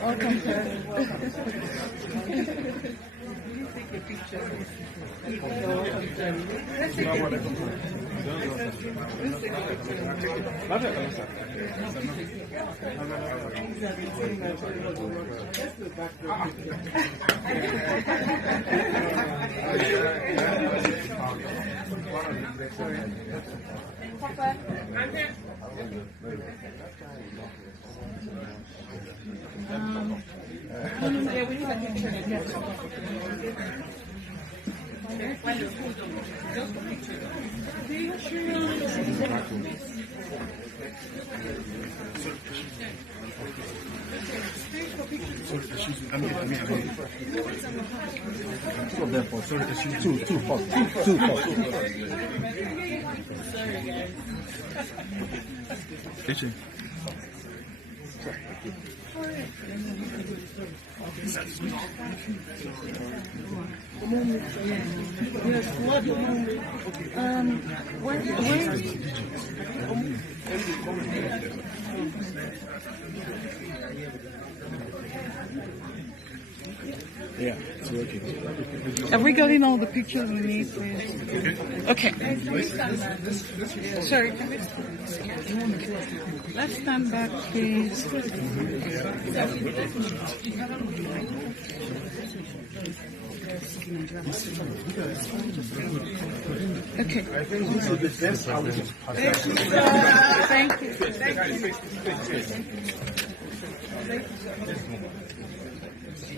Welcome, sir. Take a picture. Let's take a picture. Yeah, we need a picture. Too hot. Sorry, guys. Yeah, it's working. Have we gotten all the pictures we need, please? Okay. Sorry, can we... Let's stand back, please. Okay. Thank you.